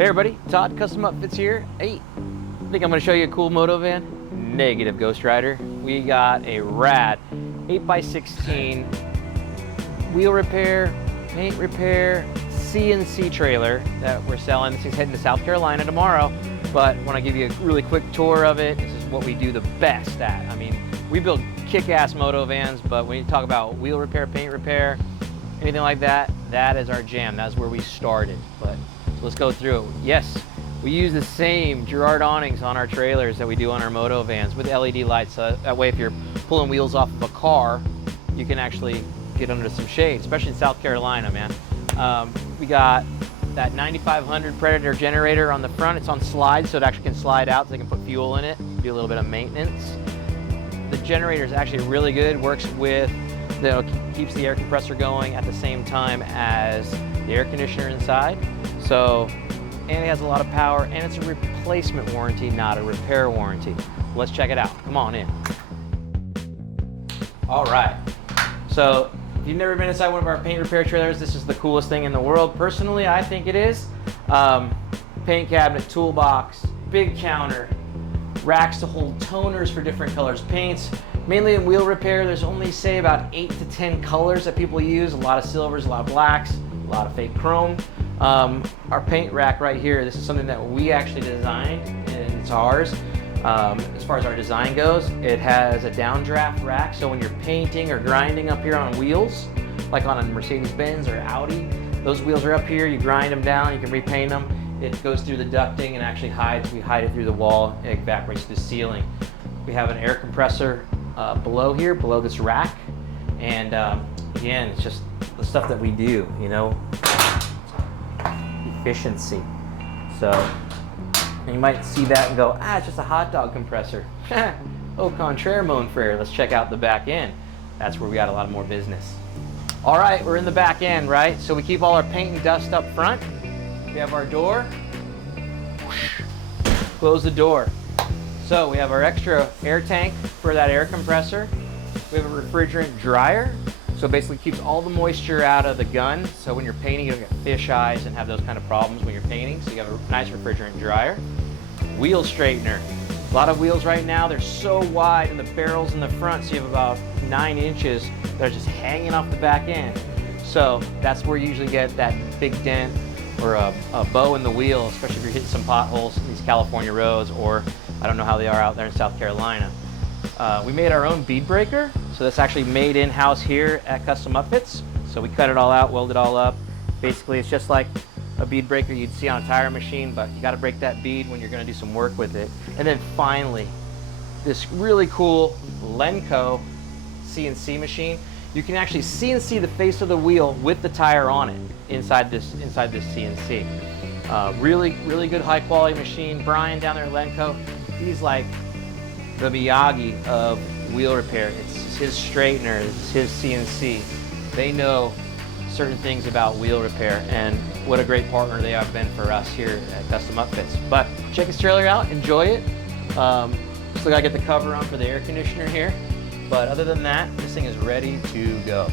Hey everybody, Todd Custom Upfits here. Hey, I think I'm gonna show you a cool moto van. Negative, Ghost Rider. We got a rad 8x16 wheel repair, paint repair, CNC trailer that we're selling. This thing's heading to South Carolina tomorrow, but I want to give you a really quick tour of it. This is what we do the best at. I mean, we build kick-ass moto vans, but when you talk about wheel repair, paint repair, anything like that, that is our jam. That's where we started. But so let's go through it. Yes, we use the same Girard awnings on our trailers that we do on our moto vans with LED lights. So that way, if you're pulling wheels off of a car, you can actually get under some shade, especially in South Carolina, man. We got that 9500 Predator generator on the front. It's on slides, so it actually can slide out so they can put fuel in it, do a little bit of maintenance. The generator is actually really good, works with, keeps the air compressor going at the same time as the air conditioner inside. So, and it has a lot of power, and it's a replacement warranty, not a repair warranty. Let's check it out. Come on in. All right. So, if you've never been inside one of our paint repair trailers, this is the coolest thing in the world. Personally, I think it is. Paint cabinet, toolbox, big counter, racks to hold toners for different colors, paints. Mainly in wheel repair, there's only, say, about 8 to 10 colors that people use. A lot of silvers, a lot of blacks, a lot of fake chrome. Our paint rack right here, this is something that we actually designed, and it's ours. As far as our design goes, it has a downdraft rack, so when you're painting or grinding up here on wheels, like on a Mercedes-Benz or Audi, those wheels are up here, you grind them down, you can repaint them. It goes through the ducting and actually hides. We hide it through the wall, it evaporates to the ceiling. We have an air compressor below here, below this rack, and again, it's just the stuff that we do, you know, efficiency. So, and you might see that and go, ah, it's just a hot dog compressor. Au contraire, mon frere. Let's check out the back end. That's where we got a lot more business. All right, we're in the back end, right? So we keep all our paint and dust up front. We have our door. Close the door. So we have our extra air tank for that air compressor. We have a refrigerant dryer. So basically keeps all the moisture out of the gun. So when you're painting, you don't get fish eyes and have those kind of problems when you're painting. So you have a nice refrigerant dryer. Wheel straightener. A lot of wheels right now, they're so wide and the barrels in the front, so you have about 9 inches that are just hanging off the back end. So that's where you usually get that big dent or a bow in the wheel, especially if you're hitting some potholes in these California roads, or I don't know how they are out there in South Carolina. We made our own bead breaker. So that's actually made in-house here at Custom Upfits. So we cut it all out, weld it all up. Basically, it's just like a bead breaker you'd see on a tire machine, but you got to break that bead when you're going to do some work with it. And then finally, this really cool Lenco CNC machine. You can actually CNC the face of the wheel with the tire on it inside this CNC. Really good high quality machine. Brian down there at Lenco, he's like the Miyagi of wheel repair. It's his straightener, it's his CNC. They know certain things about wheel repair, and what a great partner they have been for us here at Custom Upfits. But check this trailer out, enjoy it. Still gotta get the cover on for the air conditioner here. But other than that, this thing is ready to go.